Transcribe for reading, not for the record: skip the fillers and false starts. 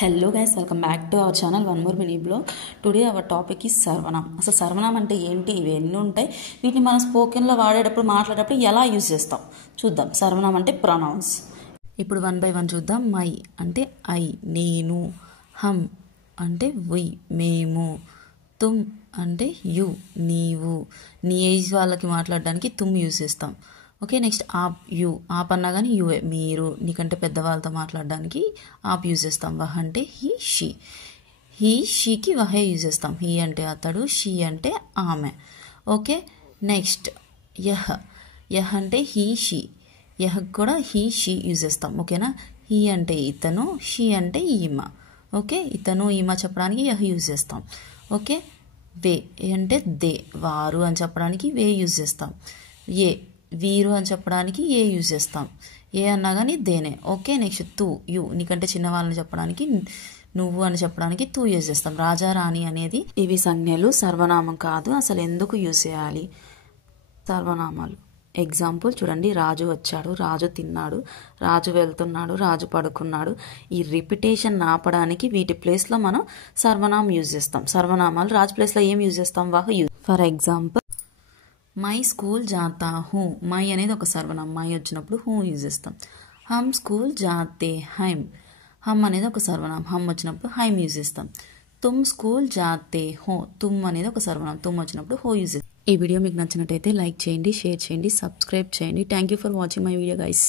Hello guys, welcome back to our channel. One more mini blog. Today our topic is సర్వనామం. అసలు సర్వనామం అంటే ఏంటి, ఇవి ఎన్ని ఉంటాయి, వీటిని మనం స్పోకెన్లో వాడేటప్పుడు మాట్లాడేటప్పుడు ఎలా యూజ్ చేస్తాం చూద్దాం. సర్వనామం అంటే ప్రొనౌన్స్. ఇప్పుడు వన్ బై వన్ చూద్దాం. మై అంటే ఐ నేను, హమ్ అంటే వి మేము, తుమ్ అంటే యు నీవు, నీ ఏజ్ వాళ్ళకి మాట్లాడడానికి తుమ్ యూజ్ చేస్తాం. ఓకే, నెక్స్ట్ ఆప్ యూ, ఆప్ అన్నా కానీ యూఏ మీరు, నీకంటే పెద్దవాళ్ళతో మాట్లాడడానికి ఆప్ యూజ్ చేస్తాం. వహ్ అంటే హీ షీ, హీ షీకి వహే యూజ్ చేస్తాం. హీ అంటే అతడు, షీ అంటే ఆమె. ఓకే, నెక్స్ట్ యహ్, యహ్ అంటే హీ షీ, యహ్ కూడా హీ షీ యూజ్ చేస్తాం. ఓకేనా, హీ అంటే ఇతను, షీ అంటే ఈమ. ఓకే, ఇతను ఈమ చెప్పడానికి యహ్ యూజ్ చేస్తాం. ఓకే, వే అంటే దే వారు అని చెప్పడానికి వే యూజ్ చేస్తాం. ఏ వీరు అని చెప్పడానికి ఏ యూజ్ చేస్తాం. ఏ అన్నా కానీ దేనే. ఓకే, నెక్స్ట్ తూ యు, నీకంటే చిన్నవాళ్ళని చెప్పడానికి నువ్వు అని చెప్పడానికి తూ యూజ్ చేస్తాం. రాజా రాణి అనేది ఇవి సంజ్ఞలు, సర్వనామం కాదు. అసలు ఎందుకు యూజ్ చేయాలి సర్వనామాలు? ఎగ్జాంపుల్ చూడండి, రాజు వచ్చాడు, రాజు తిన్నాడు, రాజు వెళ్తున్నాడు, రాజు పడుకున్నాడు. ఈ రిపిటేషన్ ఆపడానికి వీటి ప్లేస్లో మనం సర్వనామం యూజ్ చేస్తాం. సర్వనామాలు రాజు ప్లేస్లో ఏం యూజ్ చేస్తాం? వహ్ యూజ్. ఫర్ ఎగ్జాంపుల్ మై స్కూల్ జాతా హూ, మై అనేది ఒక సర్వనామం, మై వచ్చినప్పుడు హూ యూజ్ చేస్తాం. హమ్ స్కూల్ జాతే హైమ్, హమ్ అనేది ఒక సర్వనామం, హమ్ వచ్చినప్పుడు హైమ్ యూజ్ చేస్తాం. తుమ్ స్కూల్ జాతే హో, తుమ్ అనేది ఒక సర్వనామం, తుమ్ వచ్చినప్పుడు హో యూజ్ చేస్తాం. ఈ వీడియో మీకు నచ్చినట్టయితే లైక్ చేయండి, షేర్ చేయండి, సబ్స్క్రైబ్ చేయండి. Thank you for watching my video guys.